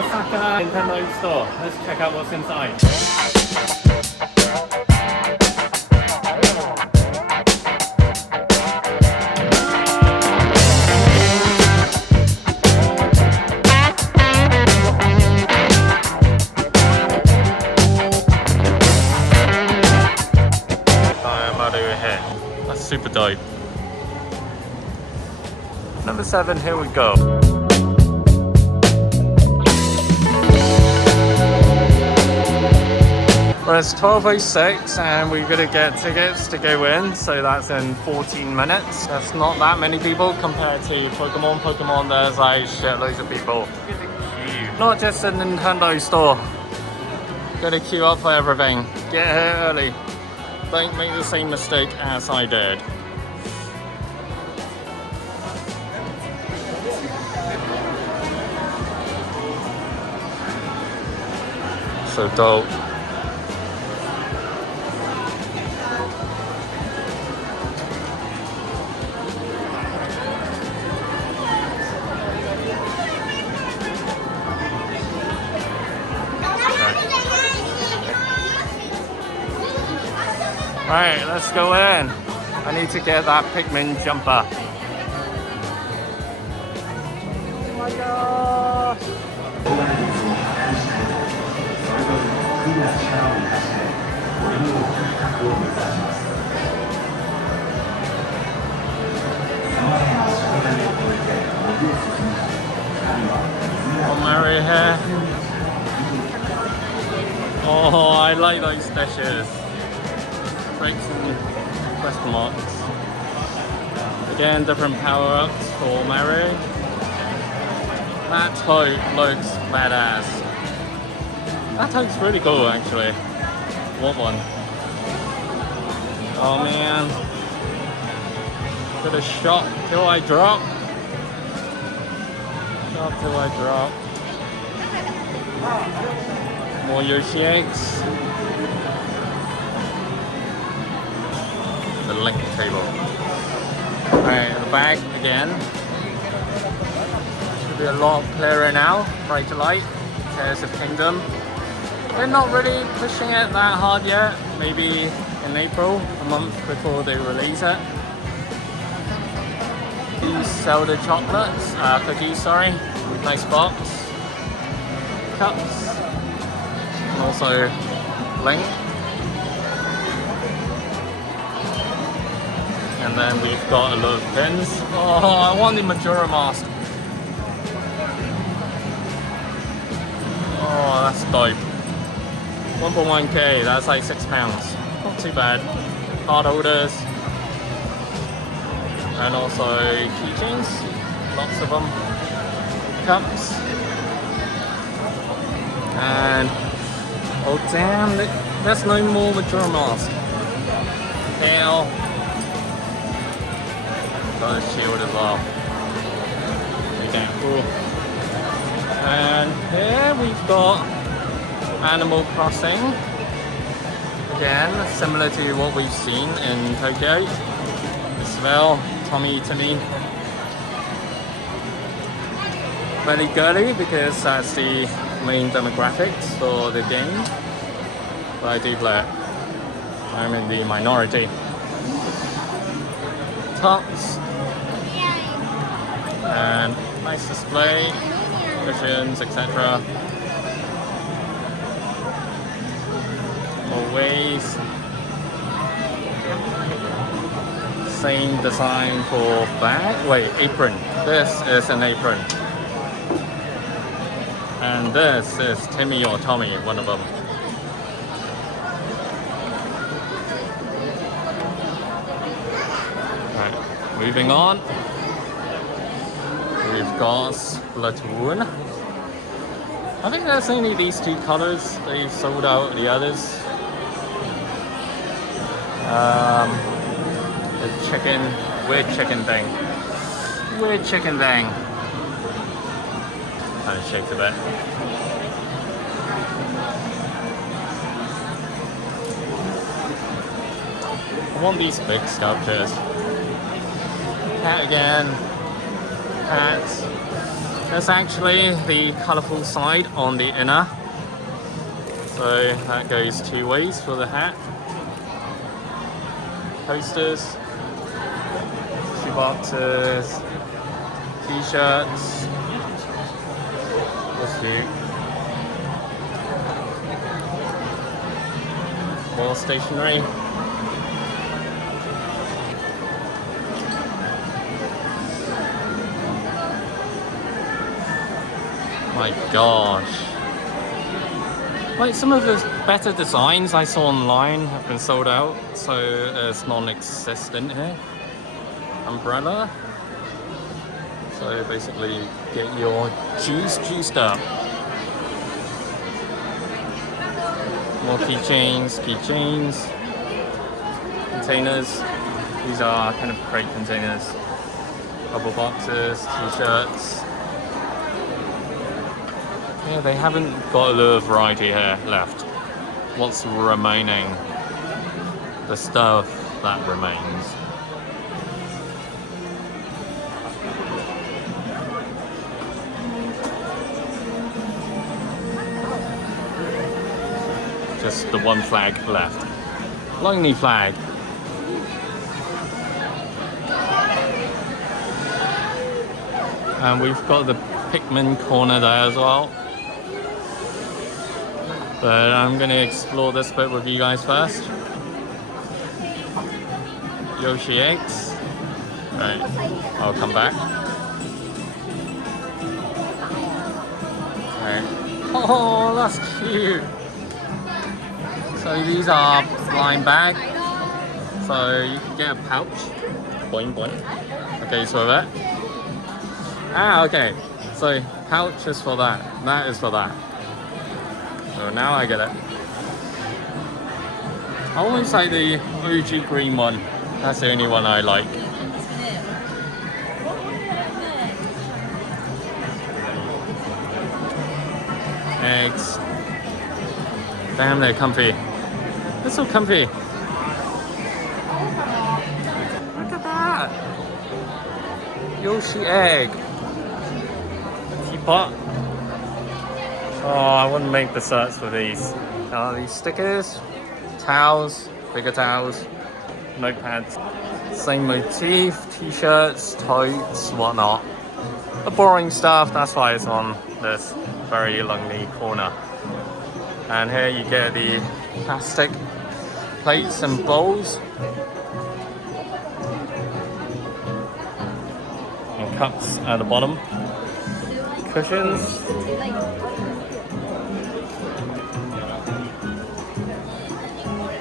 Osaka Nintendo store. Let's check out what's inside. I'm out over here. That's super dope. Number 7, here we go. Well, it's 12:06 and we're gonna get tickets to go in, so that's in 14 minutes. That's not that many people compared to Pokemon. Pokemon, there's like shitloads of people. Look at the queue. Not just a Nintendo store. Gotta queue up for everything. Get here early. Don't make the same mistake as I did. So dope. Alright, let's go in. I need to get that Pikmin jumper. Oh my gosh! Oh, Mary here. Oh, I like those dishes. Breaks and question marks. Again, different power-ups for Mary. That toad looks badass. That toad's really cool, actually. What one? Oh man. Got a shot till I drop. Shot till I drop. More Yoshi eggs. The link table. Alright, the bag again. Should be a lot clearer now. Brighter light. Tears of Kingdom. They're not really pushing it that hard yet. Maybe in April, a month before they release it. These Zelda chocolates, cookies, sorry. Nice box. Cups. And also Link. And then we've got a lot of pins. Oh, I want the Majora mask. Oh, that's dope. 1.1k, that's like £6. Not too bad. Card holders. And also keychains. Lots of them. Cups. And oh damn, there's no more Majora mask. Tail. Got a shield as well. Pretty damn cool. And here we've got Animal Crossing. Again, similar to what we've seen in Tokyo. As well, Timmy. Very girly because that's the main demographics for the game. But I do play it. I'm in the minority. Tops. And nice display, cushions, etc. Always same design for bag. Wait, apron. This is an apron. And this is Timmy or Tommy, one of them. Alright, moving on. We've got Splatoon. I think there's only these two colors. They've sold out the others. The chicken, weird chicken thing. Weird chicken thing. Kind of shakes a bit. I want these big sculptures. Cat again. Cat. There's actually the colourful side on the inner. So that goes two ways for the hat. Posters, shoeboxes, t-shirts. Let's see. More stationery. My gosh. Like some of the better designs I saw online have been sold out, so it's non-existent here. Umbrella. So basically get your juice juiced up. More keychains, containers. These are kind of crate containers. Bubble boxes, t-shirts. Yeah, they haven't got a lot of variety here left. What's remaining? The stuff that remains. Just the one flag left. Lonely flag. And we've got the Pikmin corner there as well. But I'm going to explore this bit with you guys first. Yoshi eggs. Right, I'll come back. Right. Oh, that's cute. So these are blind bag. So you can get a pouch. Boing boing. Okay, so that. Ah, okay. So pouch is for that. That is for that. So now I get it. I always like the OG green one. That's the only one I like. Eggs. Damn, they're comfy. They're so comfy. Look at that. Yoshi egg. Teapot. Oh, I wouldn't make the search for these. These stickers, towels, bigger towels, notepads, same motif, t-shirts, totes, whatnot. The boring stuff, that's why it's on this very lonely corner. And here you get the plastic plates and bowls. And cups at the bottom. Cushions.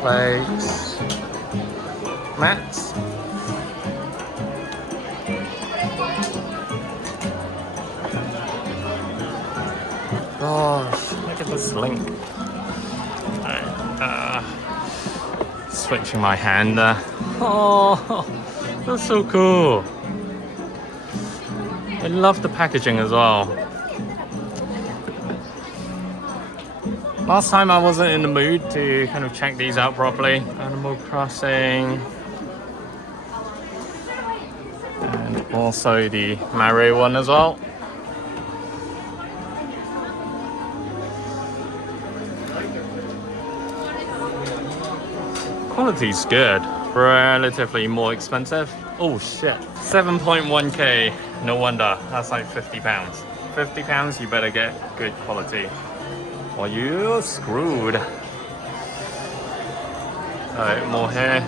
Plates, mats, gosh, look at this link. Switching my hand there. Oh, that's so cool. I love the packaging as well. Last time I wasn't in the mood to kind of check these out properly. Animal Crossing. And also the Mario one as well. Quality's good. Relatively more expensive. Oh shit. 7.1k. No wonder. That's like £50. £50, you better get good quality. Or you're screwed. Alright, more here.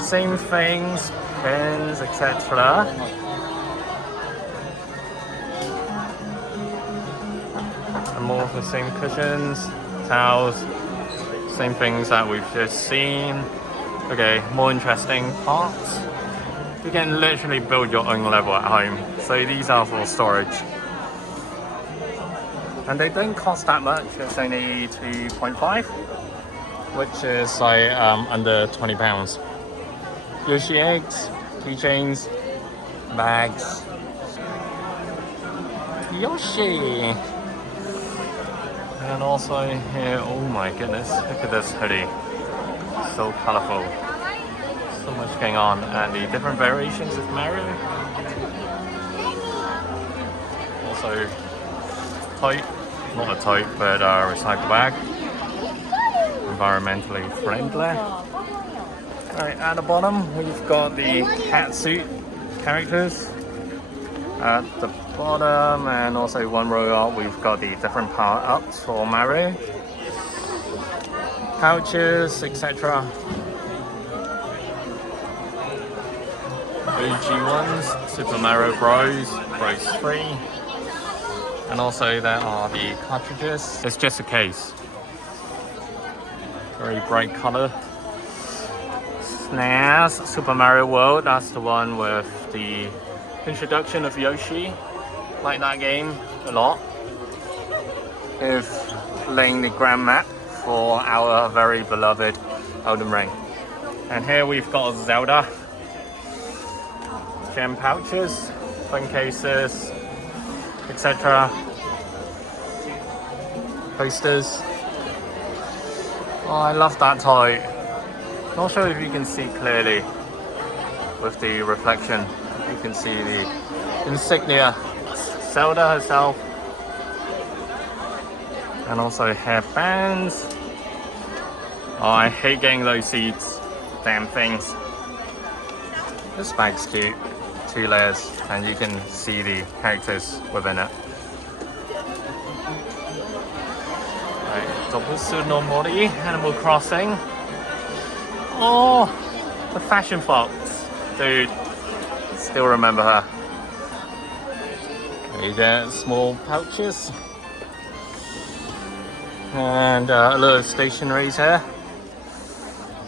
Same things, pens, etc. And more of the same cushions, towels, same things that we've just seen. Okay, more interesting parts. You can literally build your own level at home. So these are for storage. And they don't cost that much, it's only 2.5, which is like under £20. Yoshi eggs, keychains, bags. Yoshi! And also here, oh my goodness, look at this hoodie. So colourful. So much going on, and the different variations of Mario. also tote, not a tote, but a recycle bag. Environmentally friendly. Right, at the bottom we've got the cat suit characters. At the bottom and also one row up we've got the different power-ups for Mario. Pouches, etc. OG ones, Super Mario Bros. Bros 3. And also there are the cartridges. It's just a case. Very bright color. SNES, Super Mario World, that's the one with the introduction of Yoshi. Like that game a lot. With laying the grand map for our very beloved Elden Ring. And here we've got Zelda. Gem pouches, phone cases, etc. Posters. Oh, I love that toy. Not sure if you can see clearly with the reflection. You can see the insignia, Zelda herself, and also hairbands. Oh, I hate getting those seeds. Damn things. This bag's cute. 2 layers, and you can see the characters within it. Right, Dobusu no Mori, Animal Crossing. Oh, the fashion fox. Dude, still remember her. Okay, there, small pouches. And a lot of stationaries here.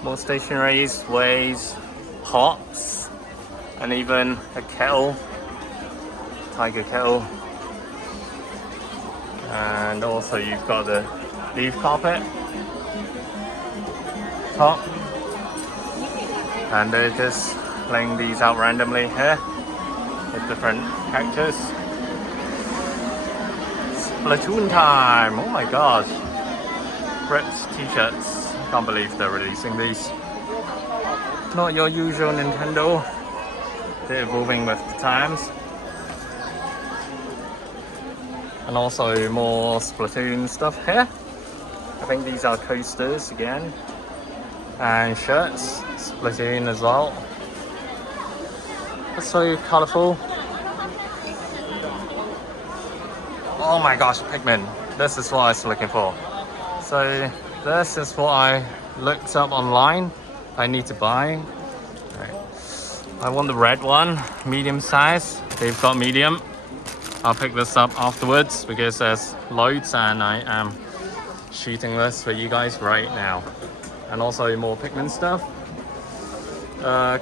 More stationaries, ways, pots. And even a kettle, tiger kettle. And also you've got the leaf carpet top. And they're just laying these out randomly here with different characters. Splatoon time! Oh my gosh. Ripped t-shirts. Can't believe they're releasing these. Not your usual Nintendo. They're evolving with the times. And also more Splatoon stuff here. I think these are coasters again. And shirts, Splatoon as well. That's so colourful. Oh my gosh, Pikmin. This is what I was looking for. So this is what I looked up online. I need to buy. I want the red one, medium size. They've got medium. I'll pick this up afterwards because there's loads and I am shooting this for you guys right now. And also more Pikmin stuff.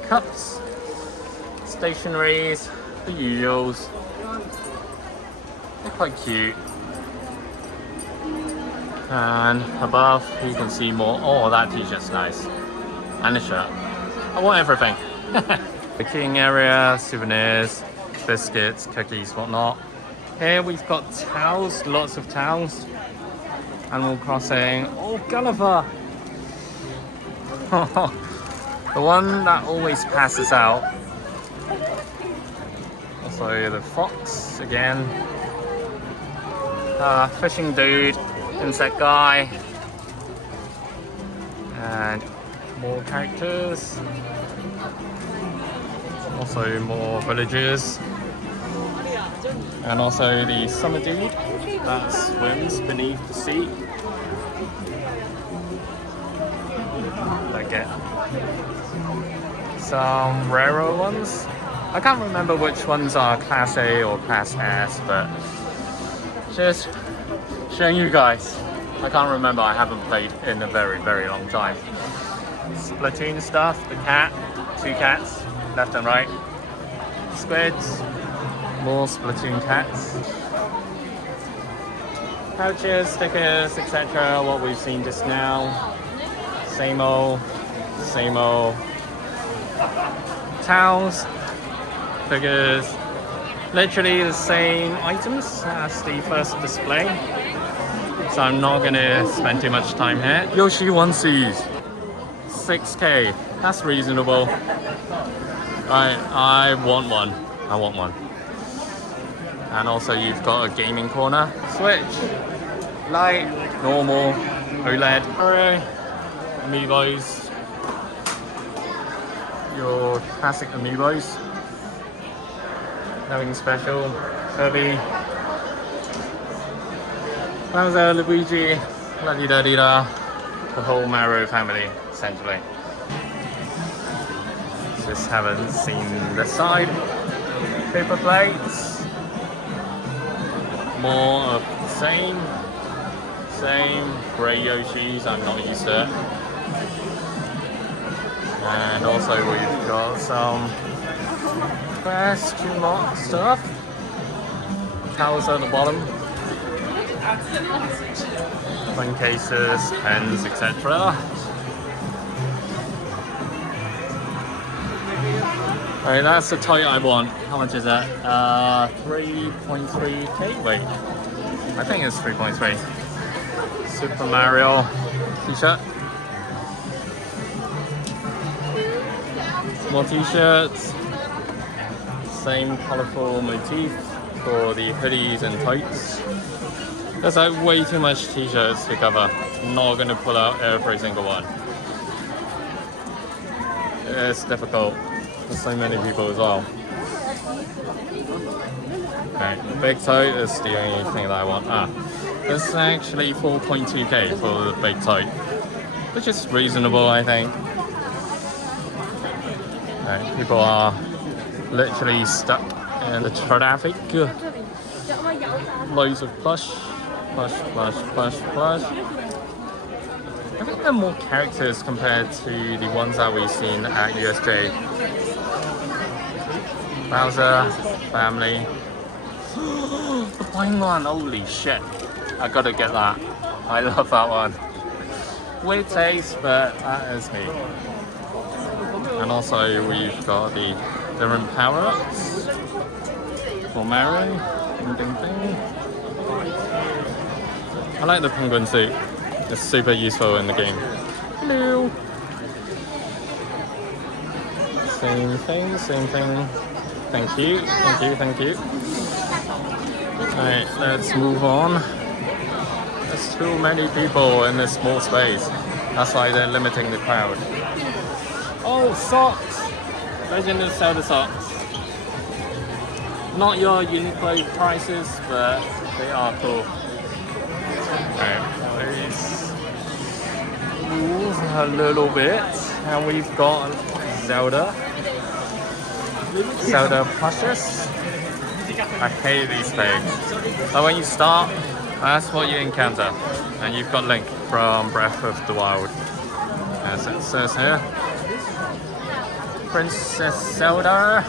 Cups, stationaries, the usuals. They're quite cute. And above you can see more. Oh, that t-shirt's nice. And a shirt. I want everything. The queuing area, souvenirs, biscuits, cookies, whatnot. Here we've got towels, lots of towels. Animal Crossing. Oh, Gulliver! The one that always passes out. Also the fox again. Fishing dude, insect guy. And more characters. Also more villagers. And also the summer dude that swims beneath the sea. I get some rarer ones. I can't remember which ones are Class A or Class S, but just showing you guys. I can't remember, I haven't played in a very, very long time. Splatoon stuff, the cat, 2 cats, left and right. Squids, more Splatoon cats. Pouches, stickers, etc. What we've seen just now. Same old, same old. Towels, figures, literally the same items as the first display. So I'm not gonna spend too much time here. Yoshi onesies, 6K, that's reasonable. I want one, I want one. And also you've got a gaming corner. Switch, light, normal, OLED, amiibos, your classic amiibos. Nothing special. Kirby, Bowser, Luigi, la-di-da-di-da, the whole Mario family, essentially. Just haven't seen the side. Paper plates. More of the same. Grey Yoshis, I'm not used to it. And also we've got some question mark stuff. Towels at the bottom. Phone cases, pens, etc. Alright, that's the toy I want. How much is that? 3.3k? Wait, I think it's 3.3. Super Mario t-shirt. More t-shirts. Same colorful motif for the hoodies and tights. There's like way too much t-shirts to cover. I'm not gonna pull out every single one. It's difficult. There's so many people as well. Okay, the big tote is the only thing that I want. This is actually 4.2k for the big tote, which is reasonable, I think. Okay, people are literally stuck in the traffic. Loads of plush. I think there are more characters compared to the ones that we've seen at USJ. Bowser, family. The blind one, holy shit. I gotta get that. I love that one. Weird taste, but that is me. And also we've got the different power-ups for Mario. Ding, ding, ding. I like the penguin suit. It's super useful in the game. Hello. Same thing. Thank you. Alright, let's move on. There's too many people in this small space. That's why they're limiting the crowd. Oh, socks! Legend of Zelda socks. Not your Uniqlo prices, but they are cool. Alright, let's move a little bit. And we've got Zelda plushes. I hate these things. But when you start, that's what you encounter. And you've got Link from Breath of the Wild. As it says here. Princess Zelda,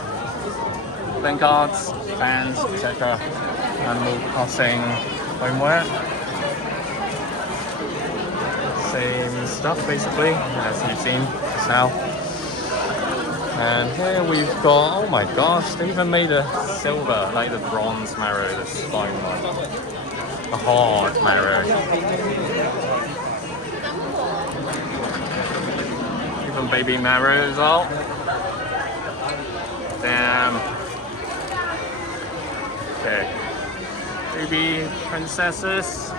Vanguards, fans, etc. Animal Crossing homeware. Same stuff basically, as you've seen just now. And here we've got, oh my gosh, they even made a silver, like the bronze Mario, the slime one. A hard Mario. Even baby Mario as well. Damn. Okay. Baby princesses.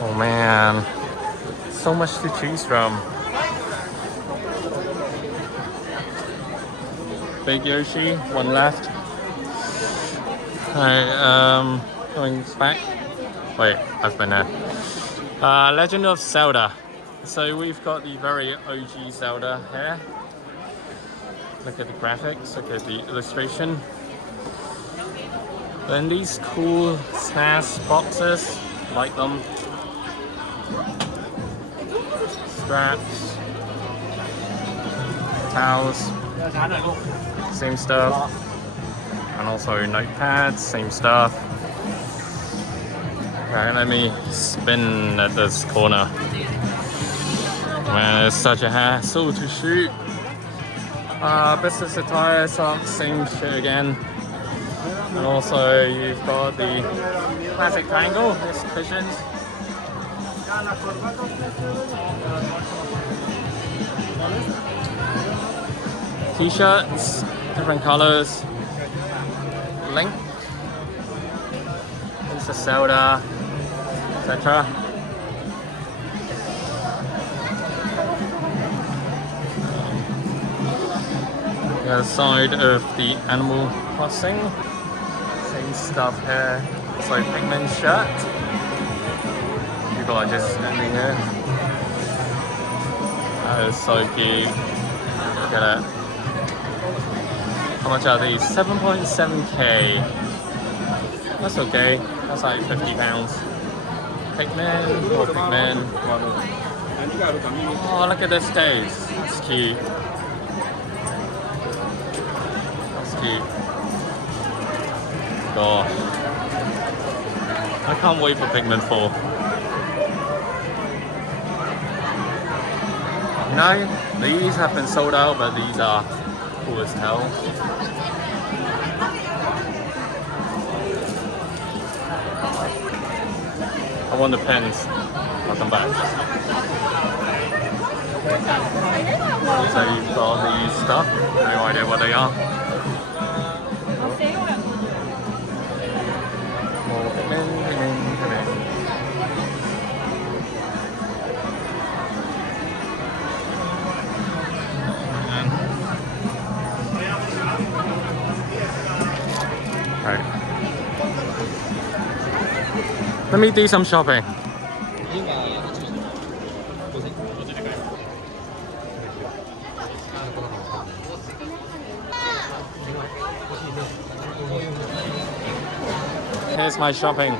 Oh man. So much to choose from. Big Yoshi, one left. Alright, going back. Wait, I've been there. Legend of Zelda. So we've got the very OG Zelda here. Look at the graphics, look at the illustration. Then these cool SNES boxes, like them. Straps, towels, same stuff, and also notepads, same stuff. Okay, let me spin at this corner. Man, it's such a hassle to shoot. Business attire, socks, same shit again. And also you've got the classic triangle, this cushions. T-shirts, different colors. Link. It's a Zelda, etc. The other side of the Animal Crossing. Same stuff here. It's like Pikmin shirt. People are just standing here. That is so cute. Look at it. How much are these? 7.7k. That's okay. That's like £50. Pikmin, more Pikmin. Oh, look at this stage. It's cute. That's cute. Gosh. I can't wait for Pikmin 4. No, these have been sold out, but these are cool as hell. I want the pens. I'll come back. So you've got these stuff. No idea what they are. More Pikmin. Let me do some shopping. Here's my shopping.